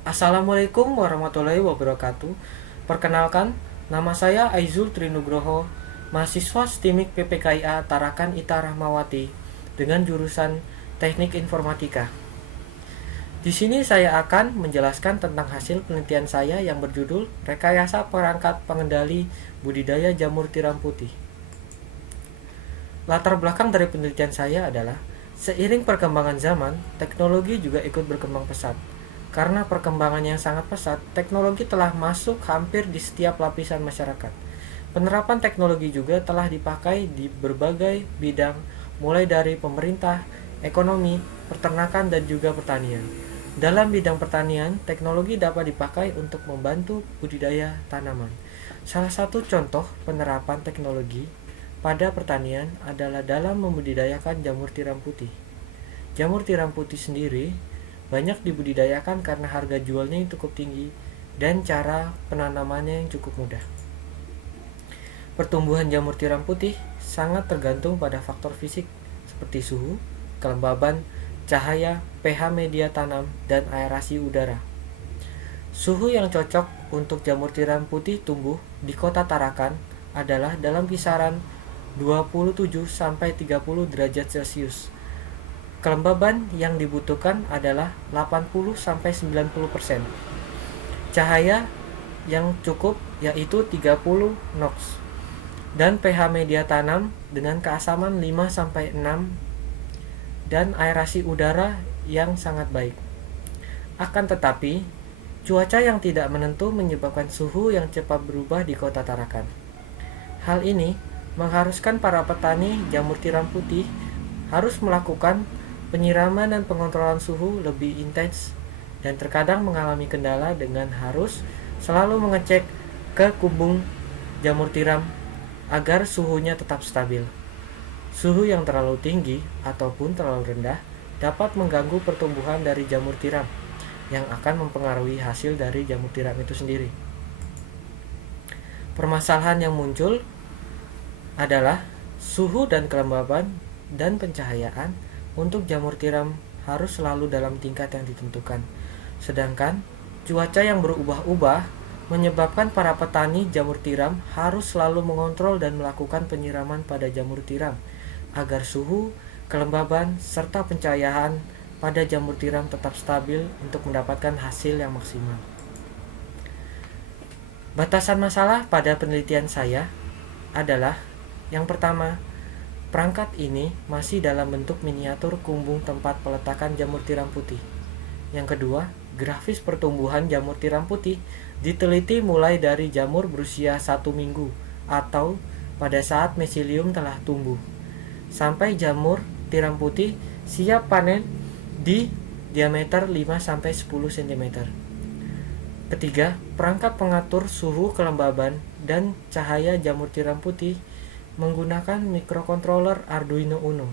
Assalamualaikum warahmatullahi wabarakatuh. Perkenalkan, nama saya Aizul Trinugroho, mahasiswa STIMIK PPKIA Tarakan Ita Rahmawati dengan jurusan Teknik Informatika. Di sini saya akan menjelaskan tentang hasil penelitian saya yang berjudul Rekayasa Perangkat Pengendali Budidaya Jamur Tiram Putih. Latar belakang dari penelitian saya adalah seiring perkembangan zaman, teknologi juga ikut berkembang pesat. Karena perkembangan yang sangat pesat, teknologi telah masuk hampir di setiap lapisan masyarakat. Penerapan teknologi juga telah dipakai di berbagai bidang, mulai dari pemerintah, ekonomi, peternakan, dan juga pertanian. Dalam bidang pertanian, teknologi dapat dipakai untuk membantu budidaya tanaman. Salah satu contoh penerapan teknologi pada pertanian adalah dalam membudidayakan jamur tiram putih. Jamur tiram putih sendiri banyak dibudidayakan karena harga jualnya yang cukup tinggi dan cara penanamannya yang cukup mudah. Pertumbuhan jamur tiram putih sangat tergantung pada faktor fisik seperti suhu, kelembaban, cahaya, pH media tanam, dan aerasi udara. Suhu yang cocok untuk jamur tiram putih tumbuh di kota Tarakan adalah dalam kisaran 27-30 derajat Celcius. Kelembaban yang dibutuhkan adalah 80-90%. Cahaya yang cukup yaitu 30 nox. Dan pH media tanam dengan keasaman 5-6 dan aerasi udara yang sangat baik. Akan tetapi, cuaca yang tidak menentu menyebabkan suhu yang cepat berubah di kota Tarakan. Hal ini mengharuskan para petani jamur tiram putih harus melakukan penyiraman dan pengontrolan suhu lebih intens dan terkadang mengalami kendala dengan harus selalu mengecek ke kubung jamur tiram agar suhunya tetap stabil. Suhu yang terlalu tinggi ataupun terlalu rendah dapat mengganggu pertumbuhan dari jamur tiram yang akan mempengaruhi hasil dari jamur tiram itu sendiri. Permasalahan yang muncul adalah suhu dan kelembaban dan pencahayaan untuk jamur tiram harus selalu dalam tingkat yang ditentukan. Sedangkan cuaca yang berubah-ubah menyebabkan para petani jamur tiram harus selalu mengontrol dan melakukan penyiraman pada jamur tiram agar suhu, kelembaban, serta pencahayaan pada jamur tiram tetap stabil untuk mendapatkan hasil yang maksimal. Batasan masalah pada penelitian saya adalah yang pertama, perangkat ini masih dalam bentuk miniatur kumbung tempat peletakan jamur tiram putih. Yang kedua, grafis pertumbuhan jamur tiram putih diteliti mulai dari jamur berusia 1 minggu atau pada saat mesilium telah tumbuh, sampai jamur tiram putih siap panen di diameter 5-10 cm. Ketiga, perangkat pengatur suhu, kelembaban, dan cahaya jamur tiram putih menggunakan mikrokontroler Arduino Uno.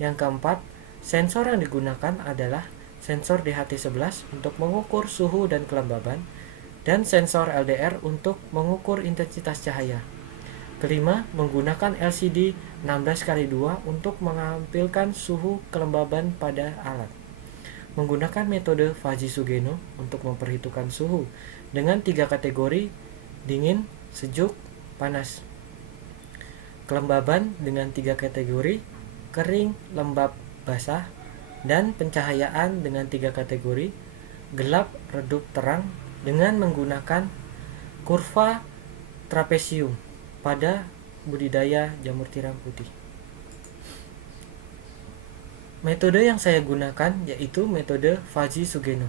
Yang keempat, sensor yang digunakan adalah sensor DHT11 untuk mengukur suhu dan kelembaban, dan sensor LDR untuk mengukur intensitas cahaya. Kelima, menggunakan LCD 16x2 untuk menampilkan suhu kelembaban pada alat. Menggunakan metode Fujisugeno untuk memperhitungkan suhu dengan 3 kategori: dingin, sejuk, panas. Kelembaban dengan 3 kategori: kering, lembab, basah, dan pencahayaan dengan 3 kategori: gelap, redup, terang, dengan menggunakan kurva trapesium pada budidaya jamur tiram putih. Metode yang saya gunakan yaitu metode Fujisugeno.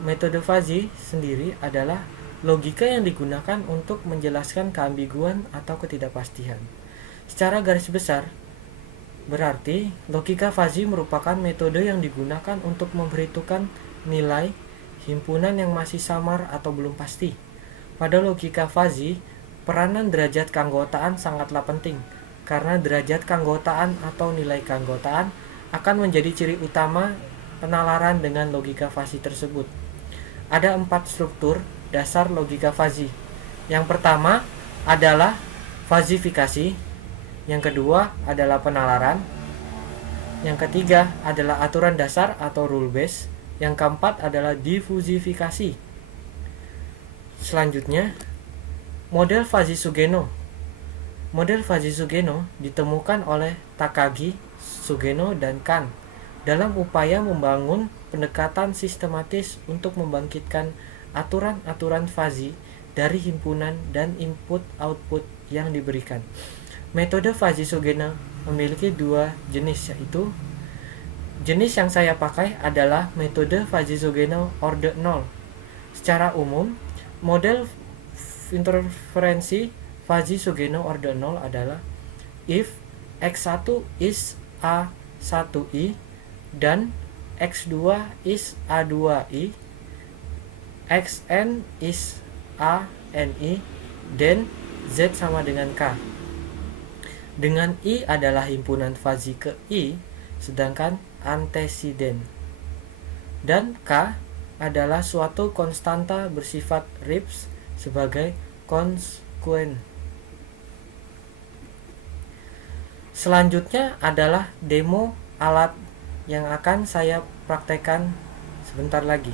Metode Fuji sendiri adalah logika yang digunakan untuk menjelaskan keambiguan atau ketidakpastian. Secara garis besar, berarti logika Fuzzy merupakan metode yang digunakan untuk memperhitungkan nilai himpunan yang masih samar atau belum pasti. Pada logika Fuzzy, peranan derajat keanggotaan sangatlah penting, karena derajat keanggotaan atau nilai keanggotaan akan menjadi ciri utama penalaran dengan logika Fuzzy tersebut. Ada 4 struktur dasar logika Fuzzy. Yang pertama adalah fazifikasi, yang kedua adalah penalaran, yang ketiga adalah aturan dasar atau rule base, Yang keempat adalah difusifikasi. Selanjutnya, model Fujisugeno. Model Fujisugeno ditemukan oleh Takagi, Sugeno, dan Kan dalam upaya membangun pendekatan sistematis untuk membangkitkan aturan-aturan fuzzy dari himpunan dan input-output yang diberikan. Metode Fujisugeno memiliki dua jenis, yaitu jenis yang saya pakai adalah metode Fujisugeno Order 0. Secara umum, model interferensi Fujisugeno Order 0 adalah if X1 is A1I dan X2 is A2I, Xn is ANI, dan Z sama dengan K. Dengan I adalah himpunan fuzzy ke I, sedangkan antesiden. Dan K adalah suatu konstanta bersifat Rips sebagai konsekuen. Selanjutnya adalah demo alat yang akan saya praktekkan sebentar lagi.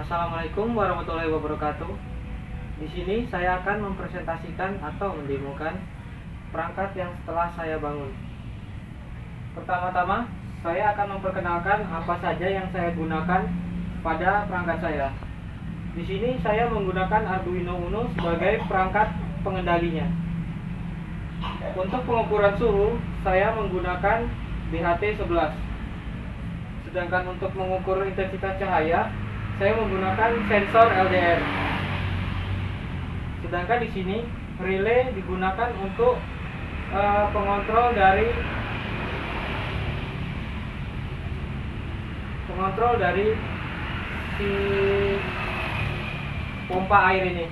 Assalamualaikum warahmatullahi wabarakatuh. Di sini saya akan mempresentasikan atau mendemokan perangkat yang setelah saya bangun. Pertama-tama, saya akan memperkenalkan apa saja yang saya gunakan pada perangkat saya. Di sini saya menggunakan Arduino Uno sebagai perangkat pengendalinya. Untuk pengukuran suhu, saya menggunakan BHT11. Sedangkan untuk mengukur intensitas cahaya, saya menggunakan sensor LDR. Sedangkan di sini relay digunakan untuk pengontrol dari si pompa air ini.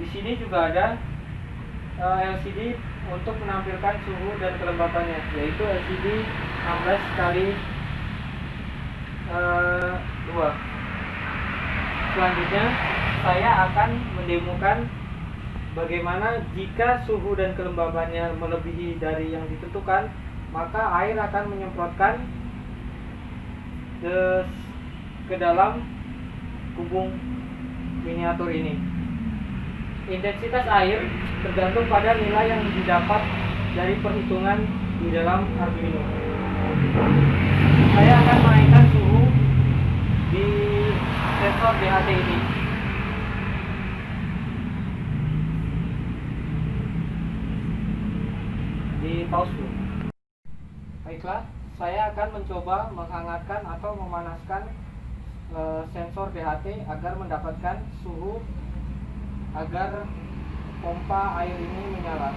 Di sini juga ada LCD untuk menampilkan suhu dan kelembapannya, yaitu LCD 16x2. Selanjutnya, saya akan mendemokan bagaimana jika suhu dan kelembabannya melebihi dari yang ditentukan, maka air akan menyemprotkan ke dalam kubung miniatur ini. Intensitas air tergantung pada nilai yang didapat dari perhitungan di dalam Arduino. Saya akan menaikkan suhu di sensor BHT ini. Di pause dulu. Baiklah, saya akan mencoba menghangatkan atau memanaskan sensor BHT agar mendapatkan suhu agar pompa air ini menyala.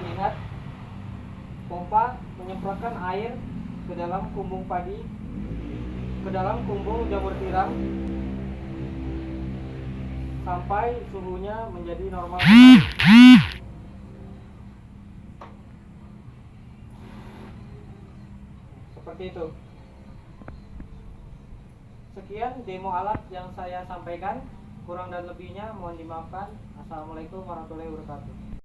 dilihat, pompa menyemprotkan air ke dalam kumbung padi, ke dalam kumbung jamur tiram sampai suhunya menjadi normal. Seperti itu. Sekian demo alat yang saya sampaikan. Kurang dan lebihnya mohon dimaafkan. Assalamualaikum warahmatullahi wabarakatuh.